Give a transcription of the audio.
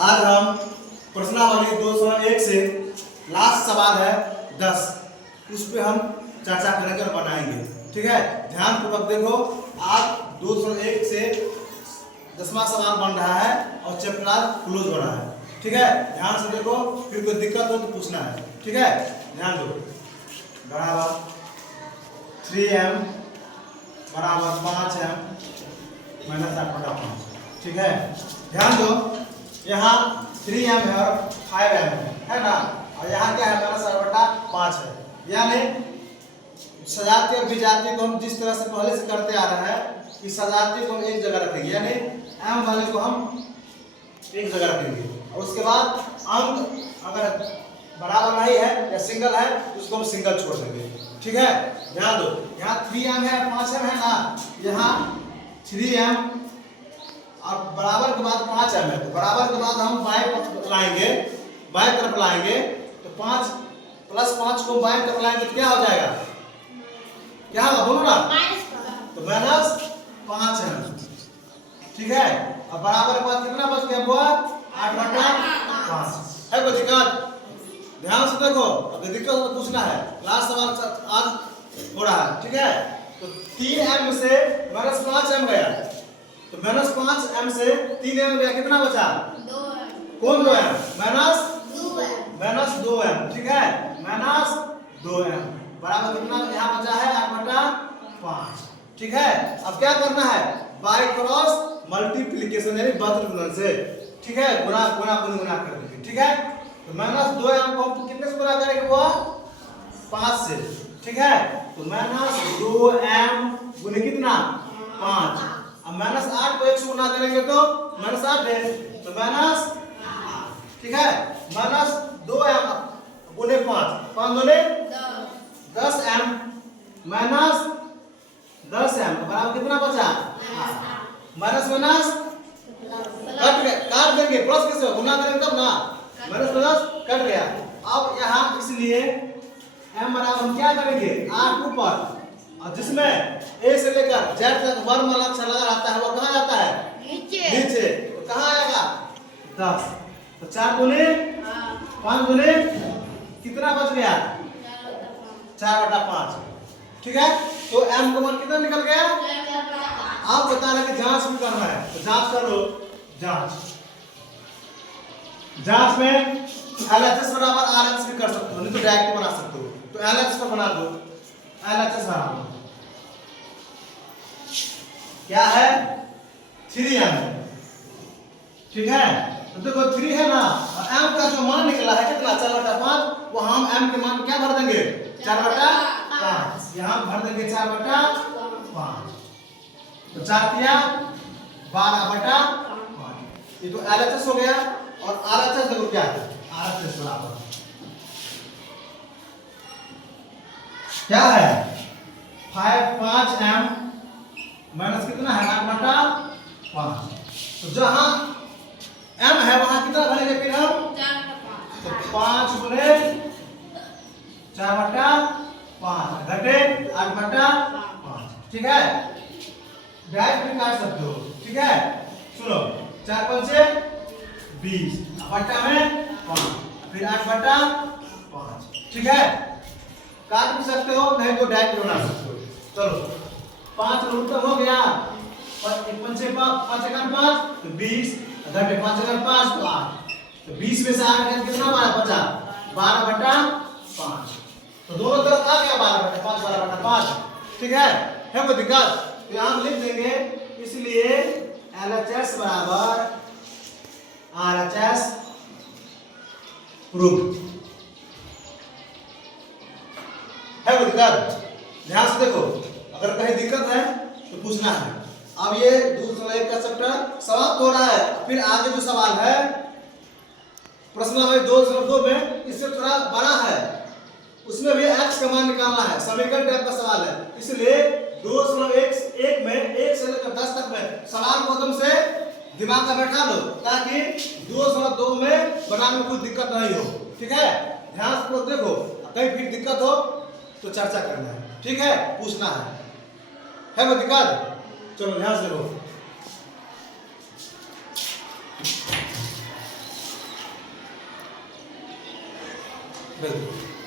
आज हम प्रश्नावली 201 से लास्ट सवाल है 10, उस पर हम चर्चा करेंगे और बनाएंगे। ठीक है, ध्यान पूर्वक देखो। आज 201 से 10वां सवाल बन रहा है और चैप्टर आज क्लोज हो रहा है। ठीक है, ध्यान से देखो, फिर कोई दिक्कत हो तो पूछना है। ठीक है, ध्यान दो। बराबर 3m बराबर 5m माइनस 8/5। ठीक है, ध्यान दो, यहाँ 3m है और 5m है ना, और यहाँ क्या है, माइनस 8/5 है। यानी सजाती और विजाती को हम जिस तरह से पहले से करते आ रहे हैं कि सजाती को हम एक जगह रखेंगे, यानी m वाले को हम एक जगह रखेंगे, और उसके बाद अंक अगर बराबर नहीं है या सिंगल है उसको हम सिंगल छोड़ देंगे। ठीक है, ध्यान दो, यहाँ 3m है 5m है ना, यहाँ 3m और बराबर के बाद 5m है, तो बराबर के बाद हम बाएं तरफ लाएंगे, बाएं तरफ लाएंगे तो 5 + 5 को बाएं तरफ लाएंगे तो क्या हो जाएगा, क्या होगा बोलो ना, तो -5m। ठीक है, अब बराबर के बाद कितना बच गया बुआ, 8/5 है। कोई दिक्कत, ध्यान से देखो, अगर दिक्कत हो तो पूछना है। लास्ट सवाल आज हो रहा है। ठीक है, तो 3m से -5m गया, तो -5m से 3m गया, कितना बचा, 2m। कौन 2m, -2m। ठीक है, -2m बराबर कितना यहाँ बचा है, 8/5। ठीक है, अब क्या करना है, बाय क्रॉस मल्टीप्लिकेशन यानी बदल गुणन से। ठीक है, गुणा कर देंगे। ठीक है, तो -2m को हम कितने से गुणा करेंगे वो, 5 से। ठीक है, तो -2m गुने कितना, 5। अब -8 को 1 से गुणा करेंगे तो -8 है, तो -8। ठीक है, -2m गुने 5 दूने 10m -10m बराबर कितना बचा, माइनस काट देंगे, प्लस कैसे गुना करेंगे तब ना, माइनस कट गया। अब यहाँ इसलिए m बराबर हम क्या करेंगे, 8 ऊपर, और जिसमें a से लेकर z तक वर्णमाला अक्षर लगा रहता है वो कहाँ जाता है, नीचे। तो कहाँ आएगा, 10। तो 4 दूने 5 दूने कितना बच गया, 4/5। ठीक है, तो m का मान कितना निकल गया, आप बता रहे कि जांच भी करना है, तो जांच करो। जांच में LHS बराबर RHS भी कर सकते हो, नहीं तो डायरेक्ट बना सकते हो। तो LHS को बना दो, LHS बराबर क्या है, 3m। ठीक है, तो देखो 3 है ना, और m का जो मान निकला है कितना, 4/5, वो हम m के मान को क्या भर देंगे, 4/5, यहाँ भर देंगे 4/5। तो 4 किया 12/5, ये तो LHS हो गया। और RHS देखो क्या है, RHS बराबर क्या है, 5m माइनस कितना है, 8/5। तो जहां m है वहां कितना भरेंगे फिर हम, तो 5 गुने 4/5 घटे 8/5। ठीक है, डायरेक्ट भी काट सकते हो। ठीक है, सुनो, 4 × 5 = 20, बट्टा में 5, फिर 8/5। ठीक है, काट भी सकते हो, नहीं तो डायरेक्ट बना सकते हो। चलो 5 उत्तर हो गया, 1 × 5 = 5, तो 20 घटे 5 × 5 तो 8, तो 20 में से 8 कितना बचा, 12/5। तो दोनों तरफ आ गया 12/5 12/5। ठीक है कोई दिक्कत, तो यहाँ लिख देंगे। इसलिए LHS बराबर RHS प्रूफ है। कोई दिक्कत, ध्यान से देखो, अगर कहीं दिक्कत है तो पूछना है। अब ये दूसरा एक का चैप्टर समाप्त हो रहा है, फिर आगे जो सवाल है प्रश्नावली 202 में इससे थोड़ा बड़ा है, उसमें भी x का मान निकालना है, समीकरण टाइप का सवाल है। इसलिए 201 में 1 से लेकर 10 तक में सवाल को एकदम से दिमाग में बैठा लो, ताकि 202 में बनाने में कोई दिक्कत नहीं हो। ठीक है, ध्यान से देखो, कहीं फिर दिक्कत हो तो चर्चा करना है। ठीक है, पूछना है कोई दिक्कत, चलो ध्यान से देखो। बिल्कुल।